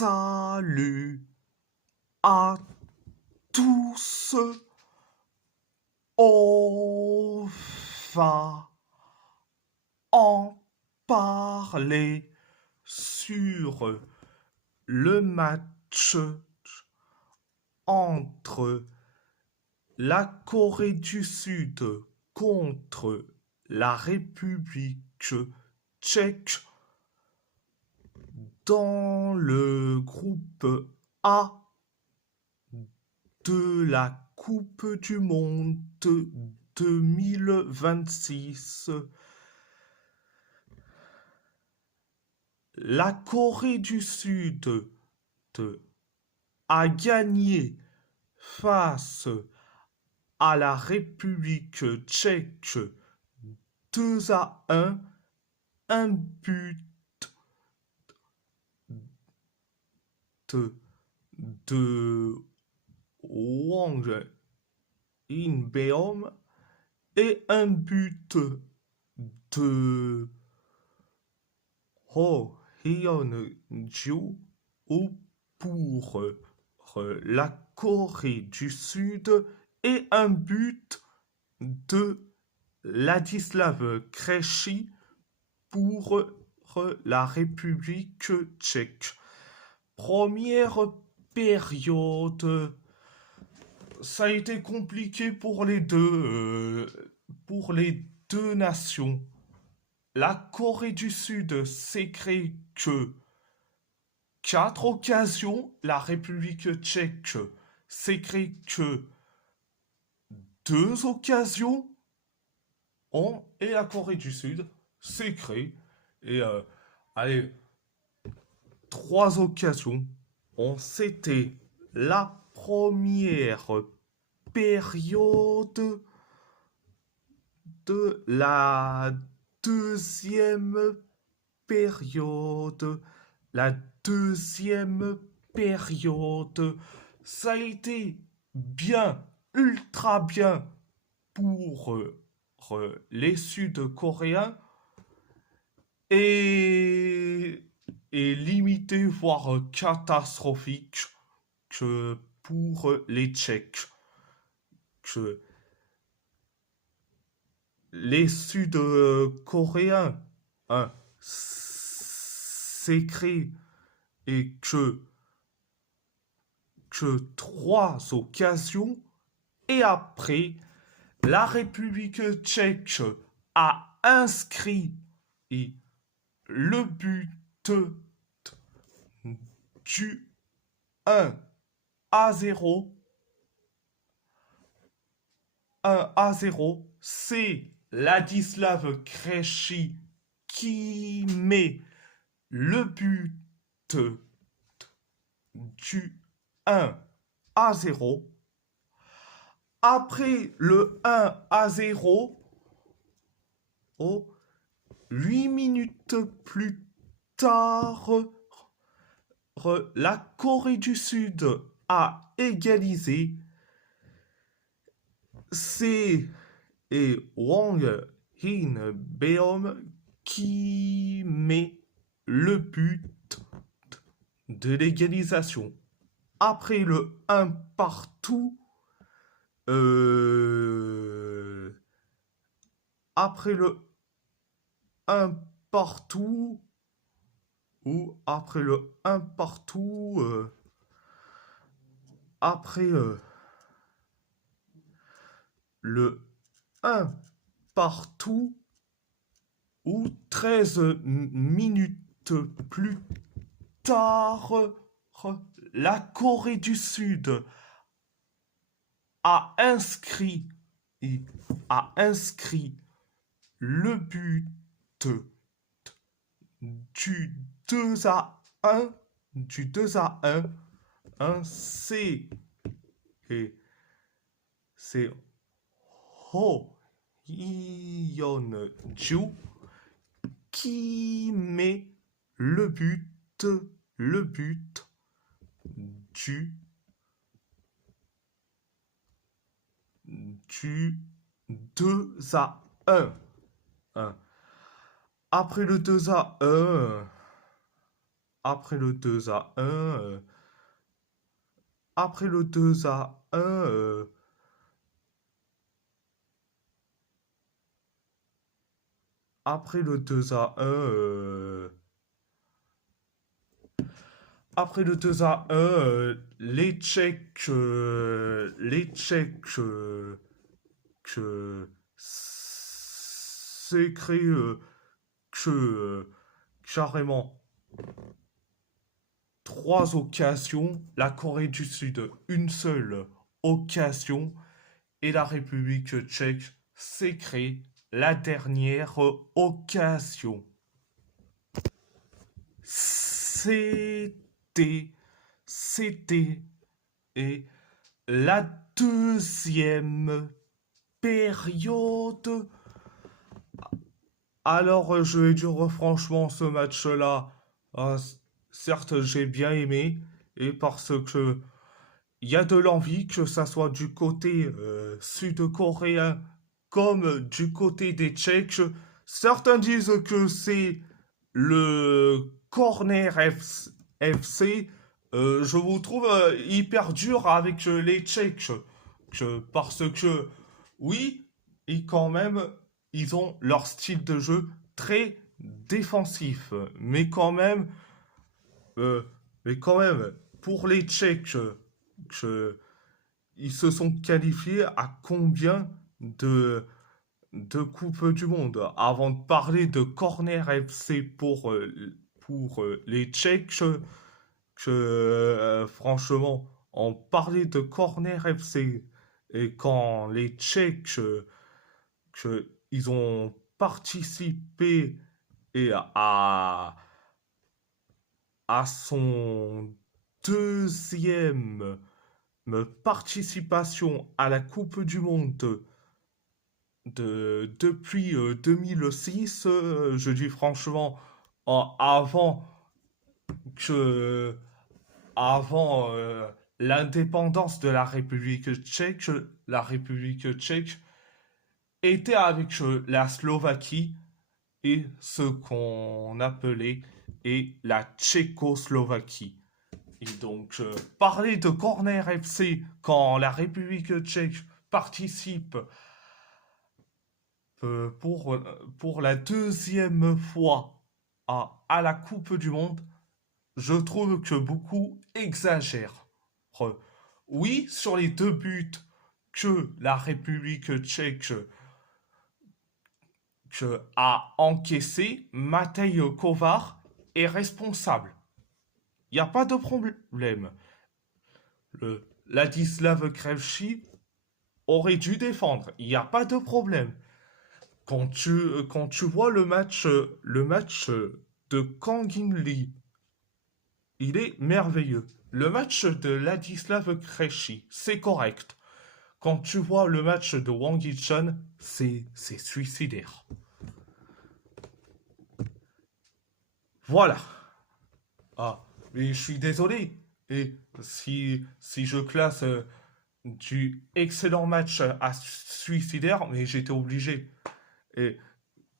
Salut à tous, on va en parler sur le match entre la Corée du Sud contre la République tchèque dans le groupe A de la Coupe du Monde 2026. La Corée du Sud a gagné face à la République tchèque 2-1, un but de Wang In-beom et un but de Ho Hyun-ju pour la Corée du Sud et un but de Ladislav Krejci pour la République tchèque. Première période, ça a été compliqué pour les deux nations. La Corée du Sud s'est créée que 4 occasions, la République tchèque s'est créée que 2 occasions, et la Corée du Sud s'est créée et allez, 3 occasions. C'était la première période de la deuxième période. La deuxième période, ça a été bien, ultra bien pour les Sud-Coréens et, et limité, voire catastrophique que pour les Tchèques. Que les Sud-Coréens s'écrient et que 3 occasions et après la République tchèque a inscrit le but du 1-0. 1-0, c'est Ladislav Krejci qui met le but du 1-0. Après le 1-0, 8 minutes plus tard, la Corée du Sud a égalisé. C'est Wang In-beom qui met le but de l'égalisation. Après le 1 partout, après le 1 partout, ou après le 1 partout, après le 1 partout, ou 13 minutes plus tard, la Corée du Sud a inscrit le but du 2-1, c'est Ho Hyun-ju qui met le but du 2-1. Après le 2-1, après le 2-1, après le 2-1, après le 2-1, après le 2-1, les Tchèques c'est créé que carrément trois occasions, la Corée du Sud une seule occasion et la République tchèque s'est créée la dernière occasion. C'était, c'était et la deuxième période. Alors, je vais dire franchement, ce match-là, certes, j'ai bien aimé, et parce que il y a de l'envie, que ça soit du côté sud-coréen comme du côté des Tchèques. Certains disent que c'est le corner FC. Je vous trouve hyper dur avec les Tchèques. Parce que, oui, et quand même, ils ont leur style de jeu très défensif. Euh, mais quand même, pour les Tchèques, que ils se sont qualifiés à combien de Coupes du Monde? Avant de parler de Corner FC pour les Tchèques, franchement, on parlait de Corner FC. Et quand les Tchèques, ils ont participé et à son deuxième participation à la Coupe du Monde depuis 2006, je dis franchement, avant que, avant l'indépendance de la République tchèque était avec la Slovaquie et ce qu'on appelait et la Tchécoslovaquie. Et donc, parler de Corner FC quand la République tchèque participe pour la deuxième fois à la Coupe du Monde, je trouve que beaucoup exagèrent. Oui, sur les deux buts que la République tchèque a encaissés, Matej Kovar est responsable. Il n'y a pas de problème. Ladislav Krejci aurait dû défendre. Il n'y a pas de problème. Quand tu vois le match de Kang In Lee, il est merveilleux. Le match de Ladislav Krejci, c'est correct. Quand tu vois le match de Wang Yichan, c'est suicidaire. Voilà. Ah, mais je suis désolé. Et si je classe du excellent match à suicidaire, mais j'étais obligé. Et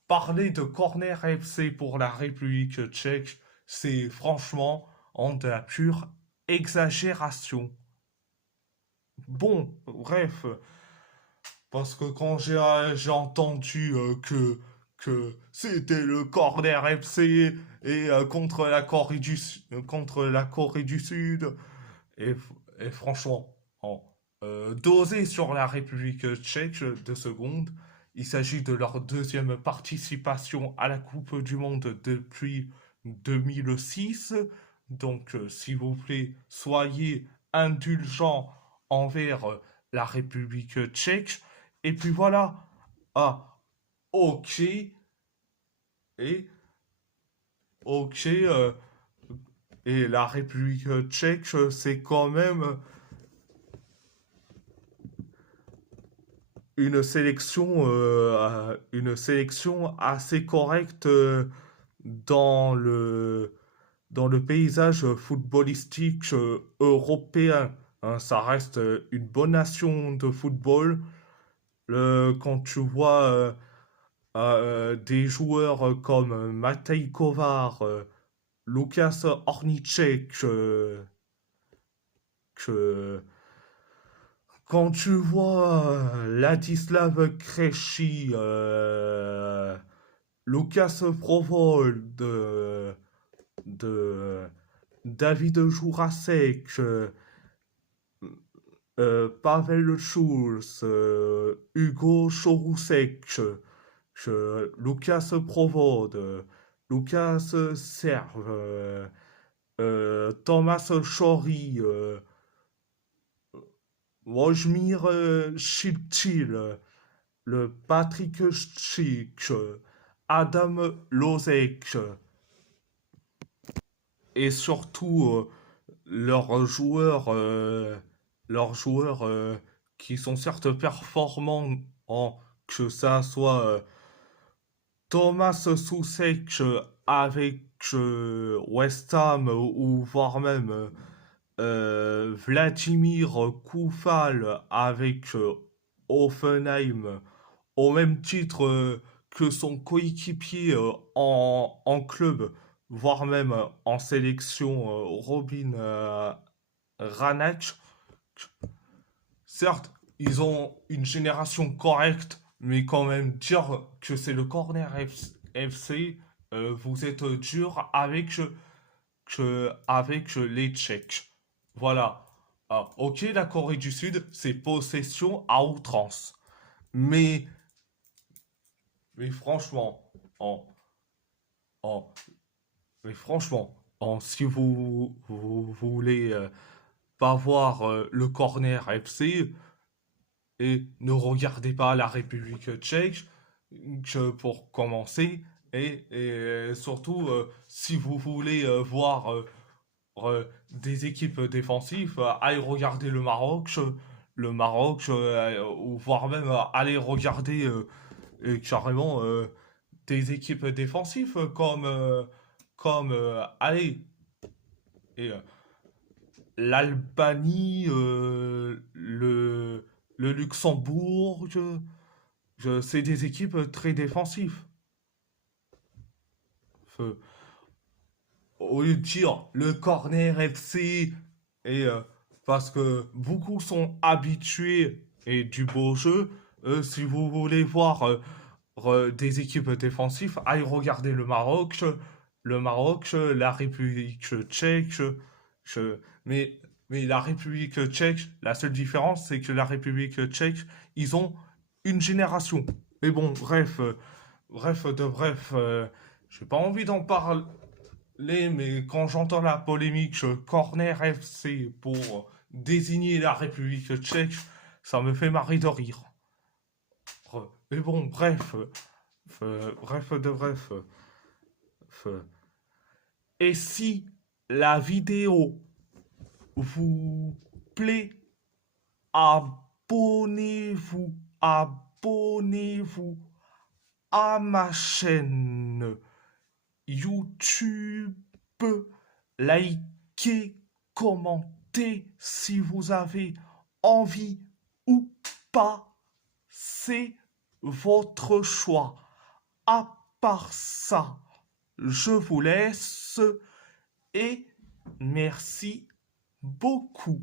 parler de corner FC pour la République tchèque, c'est franchement en de la pure exagération. Bon, bref, parce que quand j'ai entendu que c'était le corner FC et contre la Corée du Sud, et, et franchement, doser sur la République tchèque de seconde, il s'agit de leur deuxième participation à la Coupe du Monde depuis 2006. Donc, s'il vous plaît, soyez indulgents envers la République tchèque. Et puis voilà. Ah, ok. Et ok. Et la République tchèque, c'est quand même une sélection assez correcte dans le paysage footballistique européen. Hein. Ça reste une bonne nation de football. Quand tu vois des joueurs comme Matej Kovar, Lukas Hornicek, que quand tu vois Ladislav Krejci, Lucas Provold, de David Jurasek, Pavel Schulz, Hugo Chorusek, Lucas Provod, Lucas Serve, Thomas Chory, Wojmir Shiptil, le Patrick Schick, Adam Lozek, et surtout leurs joueurs qui sont certes performants que ça soit Thomas Soucek avec West Ham ou voire même Vladimir Koufal avec Hoffenheim au même titre que son coéquipier en club, voire même en sélection, Robin Ranach. Certes, ils ont une génération correcte, mais quand même dire que c'est le corner FC, vous êtes dur avec les Tchèques. Voilà. Ah, ok, la Corée du Sud, c'est possession à outrance. Mais, mais franchement, en, en, mais franchement, si vous voulez pas voir le corner FC, et ne regardez pas la République tchèque pour commencer. Et surtout, si vous voulez voir des équipes défensives, allez regarder le Maroc, ou voire même allez regarder carrément des équipes défensives comme allez, et, l'Albanie, le Luxembourg, c'est des équipes très défensives. Euh, Au lieu de dire le corner FC, et, parce que beaucoup sont habitués et du beau jeu, si vous voulez voir des équipes défensives, allez regarder le Maroc, la République tchèque. Mais, mais la République tchèque, la seule différence, c'est que la République tchèque, ils ont une génération. Mais bon, bref, j'ai pas envie d'en parler, mais quand j'entends la polémique Corner FC pour désigner la République tchèque, ça me fait marrer de rire. Mais bon, bref. Euh, Et si la vidéo vous plaît, abonnez-vous, abonnez-vous à ma chaîne YouTube, likez, commentez si vous avez envie ou pas, c'est votre choix. À part ça, je vous laisse et merci beaucoup.